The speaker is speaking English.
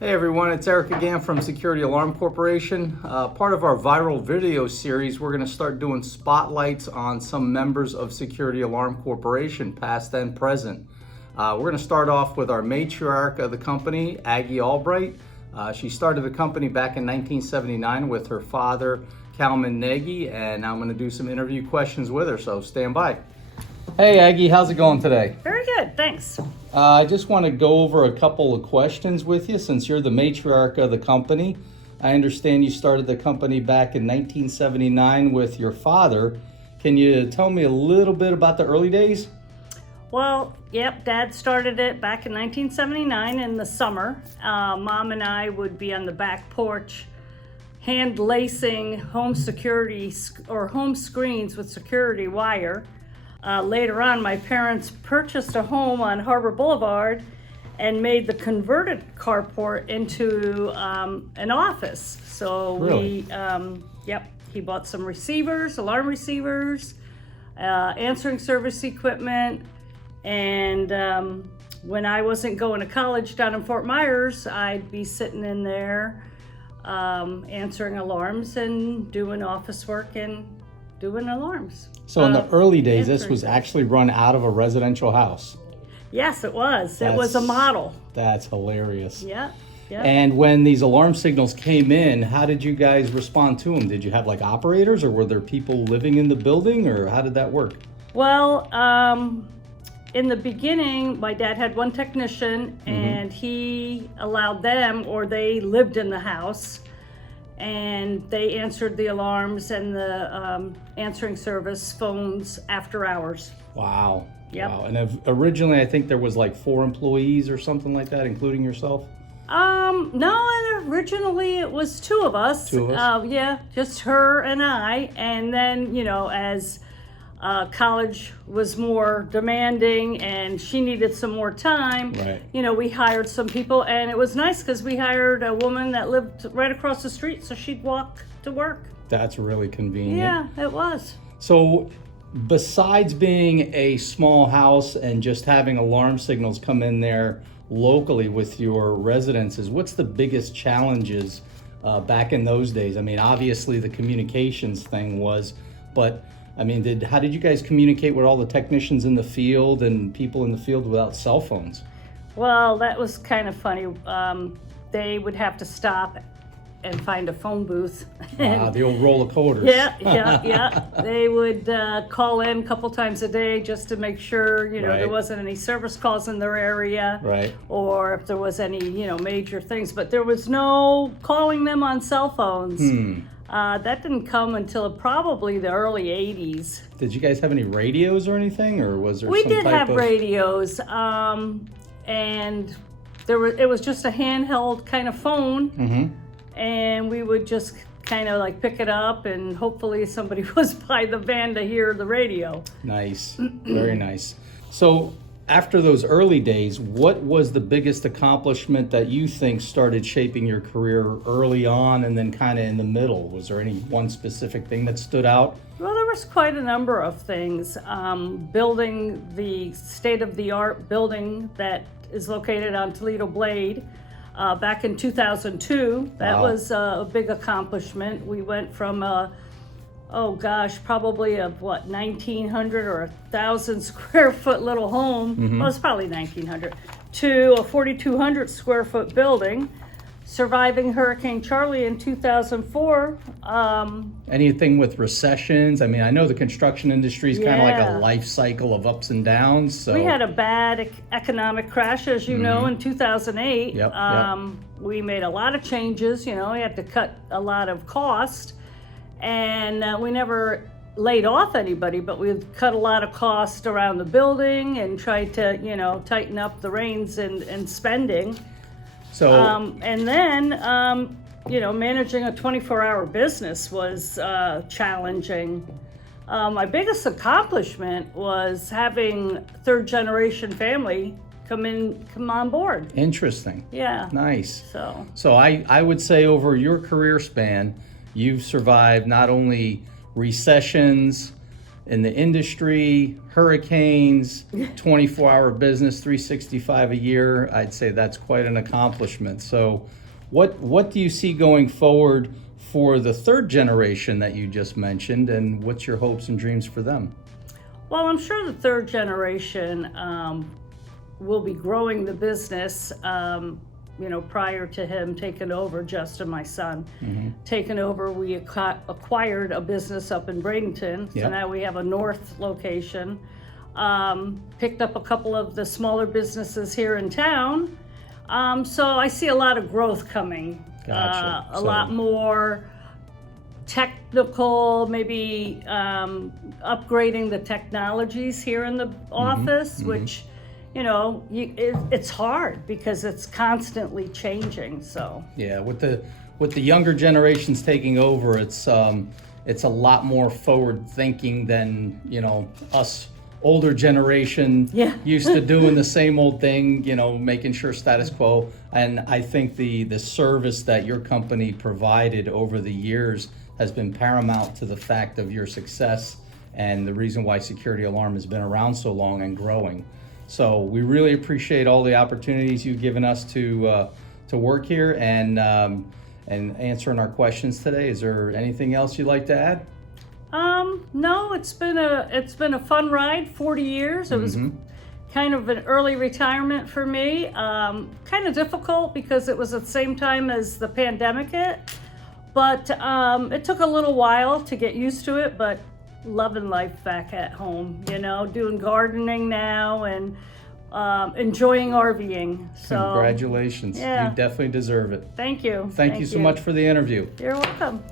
Hey everyone, it's Eric again from Security Alarm Corporation. Part of our viral video series, we're going to start doing spotlights on some members of Security Alarm Corporation, past and present. We're going to start off with our matriarch of the company, Aggie Allbright. She started the company back in 1979 with her father, Calman Nagy, and I'm going to do some interview questions with her, so stand by. Hey Aggie, how's it going today? Very good, thanks. I just want to go over a couple of questions with you since you're the matriarch of the company. I understand you started the company back in 1979 with your father. Can you tell me a little bit about the early days? Well, yep, Dad started it back in 1979 in the summer. Mom and I would be on the back porch hand lacing home security or home screens with security wire. Later on, my parents purchased a home on Harbor Boulevard and made the converted carport into an office. So Really? he bought some receivers, alarm receivers, answering service equipment, and when I wasn't going to college down in Fort Myers, I'd be sitting in there answering alarms and doing office work and doing alarms. So in the early days, this answering was service. actually run out of a residential house. Yes, it was. It was a model. That's hilarious. Yeah, yeah. And when these alarm signals came in, how did you guys respond to them? Did you have like operators, or were there people living in the building, or how did that work? Well, in the beginning, my dad had one technician, and he allowed them, or they lived in the house, and they answered the alarms and the answering service phones after hours. Wow. Yep. Wow. And originally, I think there was like 4 employees or something like that, including yourself. No, and originally it was 2 of us. 2 of us? Yeah, just her and I. And then, as college was more demanding and she needed some more time, Right. We hired some people, and it was nice because we hired a woman that lived right across the street, so she'd walk to work. That's really convenient. Yeah, it was. So besides being a small house and just having alarm signals come in there locally with your residences, what's the biggest challenges back in those days? I mean, obviously the communications thing was, but I mean, how did you guys communicate with all the technicians in the field and people in the field without cell phones? Well, that was kind of funny. They would have to stop and find a phone booth. The old roll of quarters. Yeah. They would call in a couple times a day just to make sure, Right. there wasn't any service calls in their area. Right. Or if there was any, major things. But there was no calling them on cell phones. That didn't come until probably the early 80s. Did you guys have any radios or anything, or was there We some did type have of... radios, and it was just a handheld kind of phone, and we would just kind of like pick it up, and hopefully somebody was by the van to hear the radio. Nice, very nice. So after those early days, what was the biggest accomplishment that you think started shaping your career early on and then kind of in the middle? Was there any one specific thing that stood out? Well, there was quite a number of things. Building the state-of-the-art building that is located on Toledo Blade back in 2002. That Wow. was a big accomplishment. We went from probably a 1,900 or 1,000 square foot little home. Well, it's probably 1,900 to a 4,200 square foot building, surviving Hurricane Charlie in 2004. Anything with recessions? I mean, I know the construction industry is kind of like Yeah. a life cycle of ups and downs. So We had a bad economic crash, as you know, in 2008. Yep. We made a lot of changes. We had to cut a lot of cost, and we never laid off anybody, but we cut a lot of cost around the building and tried to, tighten up the reins and spending. So And then, managing a 24-hour business was challenging. My biggest accomplishment was having third-generation family come on board. interesting. Yeah. Nice. So I would say over your career span, you've survived not only recessions, in the industry, hurricanes, 24-hour business, 365 a year. I'd say that's quite an accomplishment. So what do you see going forward for the third generation that you just mentioned, and what's your hopes and dreams for them? Well, I'm sure the third generation will be growing the business, prior to him taking over, Justin, my son, taking over. We acquired a business up in Bradenton, so now we have a north location. Picked up a couple of the smaller businesses here in town. So I see a lot of growth coming. Gotcha. A lot more technical, maybe upgrading the technologies here in the office, which, it's hard because it's constantly changing. So yeah, with the younger generations taking over, it's a lot more forward thinking than us older generation used to doing the same old thing, making sure status quo. And I think the service that your company provided over the years has been paramount to the fact of your success and the reason why Security Alarm has been around so long and growing. So we really appreciate all the opportunities you've given us to work here and answering our questions today. Is there anything else you'd like to add? No, it's been a fun ride, 40 years. It was kind of an early retirement for me. Kind of difficult because it was at the same time as the pandemic hit. But it took a little while to get used to it, but loving life back at home, doing gardening now and enjoying RVing. So congratulations. You definitely deserve it. Thank you. Thank you so much for the interview. You're welcome.